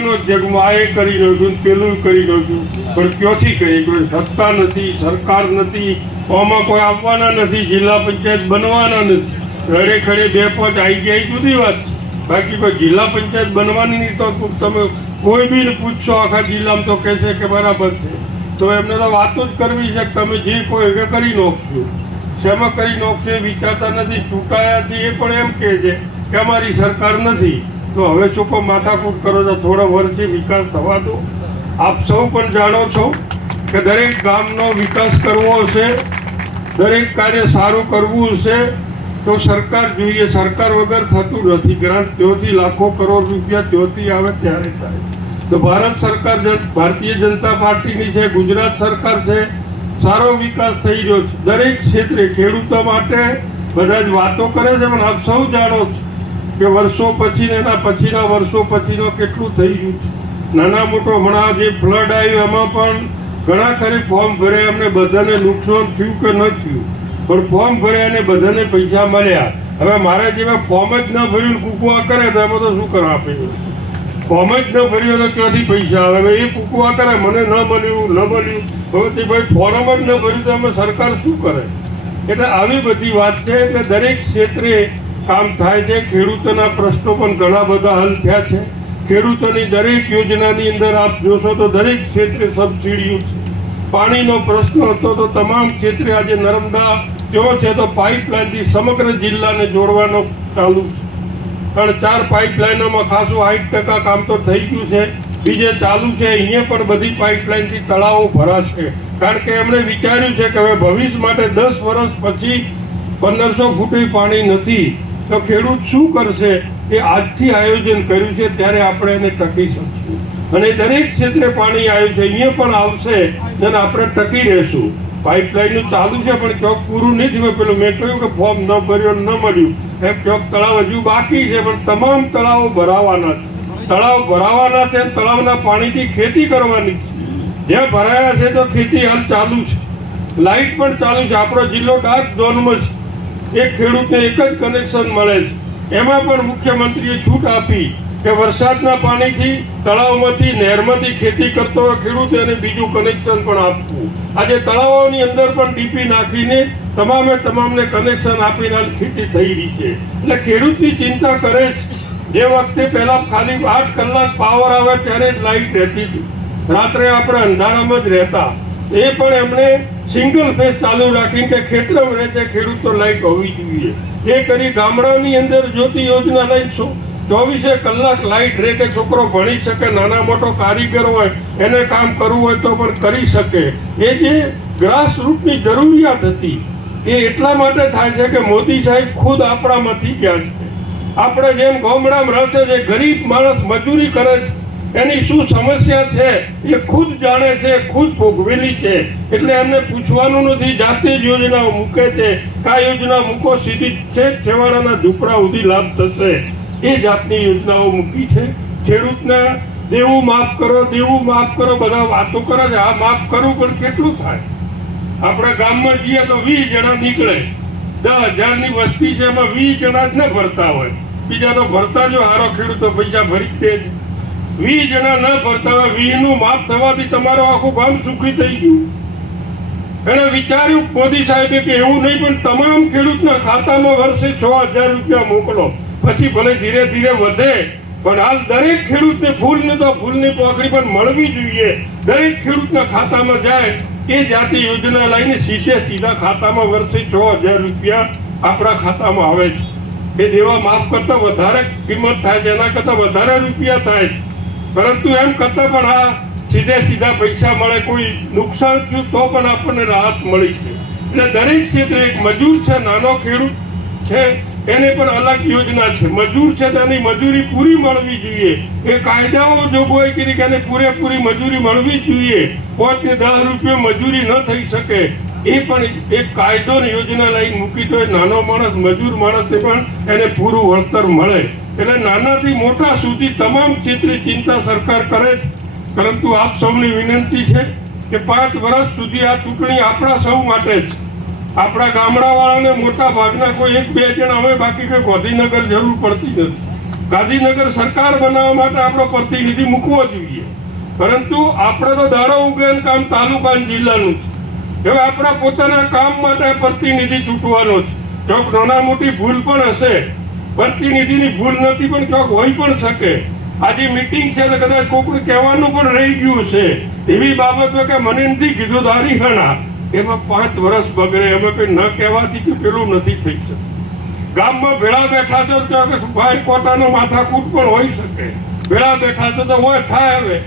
જગમાં આ કરી રહ્યું છું, પેલું કરી રહ્યું છું, પણ ક્યાંથી કરી? કોઈ સત્તા નથી, સરકાર નથી, આમાં કોઈ આવવાના નથી, જિલ્લા પંચાયત બનવાના નથી. રડે ખડે બે પાંચ આવી ગયા જુદી વાત છે, બાકી કોઈ જિલ્લા પંચાયત બનવાની નહીં. તો તમે કોઈ બી પૂછશો આખા જિલ્લામાં તો કહેશે કે બરાબર છે. તો એમને તો વાતો જ કરવી છે કે તમે જે કોઈ એ કરી નાખશો. શેમાં કરી નાખશો એ વિચારતા નથી. ચૂંટાયા છે એ પણ એમ કહે છે કે અમારી સરકાર નથી. તો હવે શું કહો માથાકૂટ કરો છો? થોડા વર્ષે વિકાસ થવા દો. આપ સૌ પણ જાણો છો કે દરેક ગામનો વિકાસ કરવો હશે, દરેક કાર્ય સારું કરવું હશે તો સરકાર જોઈએ. સરકાર વગર થતું નથી. ગ્રાન્ટ ત્યોથી લાખો કરોડ રૂપિયા ત્યોથી આવે ત્યારે થાય. તો ભારત સરકાર ભારતીય જનતા પાર્ટીની છે, ગુજરાત સરકાર છે, સારો વિકાસ થઈ રહ્યો છે દરેક ક્ષેત્રે. ખેડૂતો માટે બધા જ વાતો કરે છે, પણ આપ સૌ જાણો છો કે વર્ષો પછી એના પછીના વર્ષો પછીનો કેટલું થઈ ગયું છે. નાના મોટો હમણાં જે ફ્લડ આવ્યું એમાં પણ ઘણા ખરી ફોર્મ ભર્યા. અમને બધાને નુકસાન થયું કે ન થયું, પણ ફોર્મ ભર્યા અને બધાને પૈસા મળ્યા. હવે મારા જેવા ફોર્મ જ ન ભર્યું કૂકવા કરે તો એમાં તો શું કરવા આપે? ફોર્મ જ ન ભર્યું તો ક્યાંથી પૈસા આવે? એ કૂકવા કરે મને ન મળ્યું ન મળ્યું. હવે તે ભાઈ ફોર્મ જ ન ભર્યું તો એમાં સરકાર શું કરે? એટલે આવી બધી વાત છે. એટલે દરેક ક્ષેત્રે કામ થાય છે. ખેડૂતોના પ્રશ્નો પણ ઘણા બધા હલ થયા છે. ખેડૂતોની દરેક યોજનાની અંદર આપ જોશો તો દરેક ક્ષેત્રે સબસિડીઓ છે. પાણીનો પ્રશ્ન હતો તો તમામ ક્ષેત્રે આજે નર્મદા તેઓ છે તો પાઇપલાઇનથી સમગ્ર જિલ્લાને જોડવાનો ચાલુ છે. 3-4 પાઇપલાઇનોમાં ખાસું 60% કામ તો થઈ ગયું છે. બીજે ચાલુ છે. અહીંયા પણ બધી પાઇપલાઇનથી તળાવો ભરાશે. કારણ કે એમણે વિચાર્યું છે કે હવે ભવિષ્ય માટે 10 વર્ષ પછી 1500 ફૂટે પાણી નથી તો ખેડૂત શું કરશે? એ આજથી આયોજન કર્યું છે, ત્યારે આપણે એને ટકી શકશું. અને દરેક ક્ષેત્રે પાણી આવ્યું છે, અહીંયા પણ આવશે અને આપણે ટકી રહેશું. પાઇપલાઇનનું ચાલુ છે પણ ચોક પૂરું નહીં થયું. પેલું મેં કહ્યું કે ફોર્મ ન ભર્યું ન મળ્યું એમ ચોક તળાવ હજુ બાકી છે, પણ તમામ તળાવો ભરાવાના છે. તળાવ ભરાવાના છે. તળાવના પાણીથી ખેતી કરવાની છે. જ્યાં ભરાયા છે તો ખેતી હાલ ચાલુ છે. લાઇટ પણ ચાલુ છે. આપણો જિલ્લો ડાર્ક ઝોનમાં છે. એક ખેડૂતને એક જ કનેક્શન મળે છે. એમાં પણ મુખ્યમંત્રીએ છૂટ આપી કે વરસાદના પાણીથી તળાવમાંથી નહેરમાંથી ખેતી કરતો હોય ખેડૂત એને બીજું કનેક્શન પણ આપવું. આજે તળાવોની અંદર પણ ડીપી નાખીને તમામને કનેક્શન આપીને ખેતી થઈ રહી છે. એટલે ખેડૂતની ચિંતા કરે છે. જે વખતે પહેલા ખાલી 8 કલાક પાવર આવે ત્યારે જ લાઇટ રહેતી હતી. રાત્રે આપણે અંધારામાં જ રહેતા. એ પણ એમણે સિંગલ ફેઝ ચાલુ રાખીને કે ખેતરમાં રહે છે ખેડૂતો લાઇટ હોવી જોઈએ એ કરી. ગામડાની અંદર જ્યોતિ યોજના લઈ 24 કલાક લાઇટ રહે કે છોકરો ભણી શકે, નાના મોટો કારીગર હોય એને કામ કરવું હોય તો પણ કરી શકે. એ જે ગ્રાસ રૂટની જરૂરિયાત હતી એ એટલા માટે થાય છે કે મોદી સાહેબ ખુદ આપણામાંથી ગયા છે. આપણે જેમ ગામડામાં રહેશે જે ગરીબ માણસ મજૂરી કરે છે એની શું સમસ્યા છે એ ખુદ જાણે છે, ખુદ ભોગવેલી છે. એટલે એમને પૂછવાનું નથી. જાતે જ યોજનાઓ મૂકે છે. આ યોજના મૂકો સીધી છેવાડાના ઝૂંપડા સુધી લાભ થશે. એ જાતની યોજનાઓ મૂકી છે. ખેડૂતને દેવું માફ કરો, દેવું માફ કરો, બધા વાતો કરે છે. આ માફ કરવું પણ કેટલું થાય? આપણે ગામમાં જઈએ તો 20 જણા નીકળે. 10,000ની વસ્તી છે એમાં 20 જણા જ ન ભરતા હોય. બીજા તો ભરતા જો હારો ખેડૂતો પૈસા ભરી દે છે. 20 જણા ન ભરતા હોય. 20નું માફ થવાથી તમારું આખું ગામ સુખી થઈ ગયું. એને વિચાર્યું મોદી સાહેબે કે એવું નહીં પણ તમામ ખેડૂતના ખાતામાં વર્ષે 6,000 રૂપિયા મોકલો, પછી ભલે ધીરે ધીરે વધે. પણ હાલ દરેક ખેડૂતને ફૂલને તો ફૂલની પોખડી પણ મળવી જોઈએ. દરેક ખેડૂતના ખાતામાં જાય એ જાતિ યોજના લઈને સીધા ખાતામાં વર્ષે 6,000 રૂપિયા આપણા ખાતામાં આવે છે. એ દેવા માફ કરતા વધારે કિંમત થાય છે, એના કરતા વધારે રૂપિયા થાય છે. પરંતુ એમ કરતા પણ આ સીધા પૈસા મળે. કોઈ નુકસાન થયું તો પણ આપણને રાહત મળી છે. એટલે દરેક ક્ષેત્રે એક મજૂર છે, નાનો ખેડૂત છે એને પણ અલગ યોજના છે. મજૂર છે તેની મજૂરી પૂરી મળવી જોઈએ. એ કાયદાઓ જોગવાઈ કરી કે એને પૂરેપૂરી મજૂરી મળવી જોઈએ. 5 કે 10 રૂપિયા મજૂરી ન થઈ શકે એ પણ એક કાયદો ને યોજના લઈને મૂકી તો નાનો માણસ મજૂર માણસને પણ એને પૂરું વળતર મળે. એટલે નાનાથી મોટા સુધી તમામ ક્ષેત્રે ચિંતા સરકાર કરે છે. પરંતુ આપ સૌની વિનંતી છે કે 5 વર્ષ સુધી આ ચૂંટણી આપણા સૌ માટે છે. આપણા ગામડાવાળાને મોટા ભાગના કોઈ 1-2 જણ અમે બાકી કોઈ ગાંધીનગર જરૂર પડતી નથી. ગાંધીનગર સરકાર બનાવવા માટે આપણો પ્રતિનિધિ મૂકવો જોઈએ, પરંતુ આપણે તો દાડો ઉગેન કામ તાલુકા અને જિલ્લાનું છે. હવે આપણા પોતાના કામ માટે પ્રતિનિધિ ચૂંટવાનો છે. ચોક નાના મોટી ભૂલ પણ હશે, પ્રતિનિધિની ભૂલ નથી પણ ચોક હોઈ પણ શકે. આજે મીટિંગ છે તો કદાચ કોકને કહેવાનું પણ રહી ગયું છે એવી બાબતો કે મને નથી કીધું દારી ઘણા એમાં 5 વર્ષ બગડે. એમાં કંઈ ન કહેવાથી કે પેલું નથી થઈ શકતું. ગામમાં ભેળા બેઠા છો તો ભાઈ કોટાનો માથાકૂટ પણ હોઈ શકે. ભેળા બેઠા છો તો હોય થાય. હવે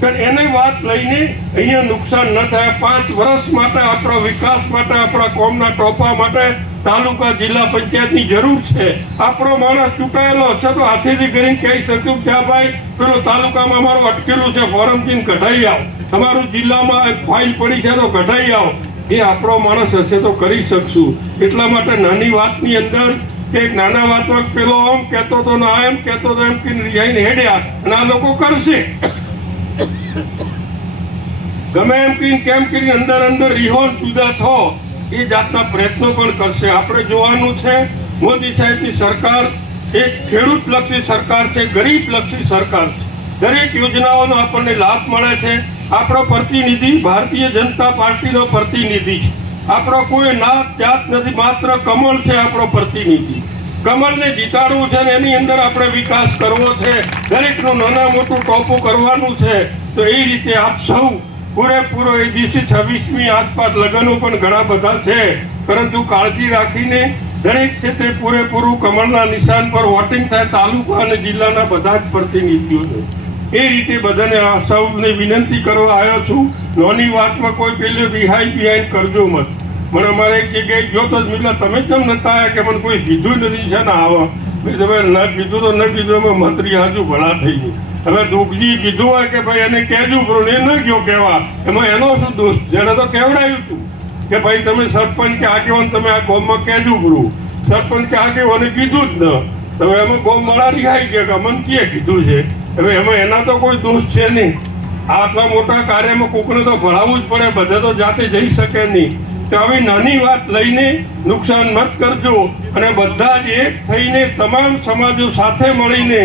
પણ એને વાત લઈને અહીંયા નુકસાન ન થાય. 5 વર્ષ માટે આપણા વિકાસ માટે, આપણા કોમના ટોપા માટે તાલુકા જિલ્લા પંચાયતની જરૂર છે. આપણો માણસ ચૂંટાયેલો હશે તો હાથેથી કરીને કહી શકું ત્યાં ભાઈ પેલો તાલુકામાં અમારું અટકેલું છે, ફોરમથી કઢાઈ આવો, તમારું જિલ્લામાં ફાઇલ પડી છે તો કઢાઈ આવો. એ આપણો માણસ હશે તો કરી શકશું. એટલા માટે નાની વાતની અંદર કે નાના વાતમાં પેલો આમ કહેતો તો ના એમ કહેતો તો એમ કે રિહાઈને હેડ્યા અને આ લોકો કરશે ગમે એમ કહીને કેમ કરીને અંદર રિહોલ જુદા થો એ જાતના પ્રયત્નો પણ કરશે. આપણે જોવાનું છે મોદી સાહેબની સરકાર એક ખેડૂતલક્ષી સરકાર છે, ગરીબલક્ષી સરકાર છે. દરેક યોજનાઓનો આપણને લાભ મળે છે. આપણો પ્રતિનિધિ ભારતીય જનતા પાર્ટીનો પ્રતિનિધિ છે. આપણો કોઈ નાત જાત નથી, માત્ર કમળ છે આપણો પ્રતિનિધિ. કમળને જીતાડવું છે ને એની અંદર આપણે વિકાસ કરવો છે. દરેકનું નાના મોટું ટોપું કરવાનું છે. તો એ રીતે આપ સૌ પૂરેપૂરો એ દિવસે 26મી આસપાસ લગ્નો પણ ઘણા બધા છે, પરંતુ કાળજી રાખીને દરેક ક્ષેત્રે પૂરેપૂરું કમળના નિશાન પર વોટિંગ થાય. તાલુકા અને જિલ્લાના બધા જ પ્રતિનિધિઓ એ રીતે બધાને આ સૌને વિનંતી કરવા આવ્યો છું. નાની વાતમાં કોઈ પેલે બિહાઇન્ડ કરજો મત. મને અમારે એક જગ્યાએ જોતો જ મિલા તમે કેમ નતા આવ્યા કે મને કોઈ કીધું નથી છે ને આવા તમે ન કીધું તો ન કીધું અમે મંત્રી હાજુ ભલા થઈ ગઈ. હવે દુઃખજી કીધું હોય કે ભાઈ એને કહેજો બ્રો એ ન ગયો કહેવા, એમાં એનો શું દોષ? જેને તો કહેવડાવ્યું હતું કે ભાઈ તમે સરપંચ કે આગેવાન તમે આ ગામમાં કહેજો બ્રો. સરપંચ કે આગેવાને કીધું જ ન. તમે એમાં ગામ મળા રિહાઈ ગયા કે મને કે કીધું છે. હવે એમાં એના તો કોઈ દોષ છે નહીં. આટલા મોટા કાર્યમાં કોકને તો ભણાવવું જ પડે, બધે તો જાતે જઈ શકે નહીં. તો આવી નાની વાત લઈને નુકસાન મત કરજો અને બધા જ એક થઈને તમામ સમાજો સાથે મળીને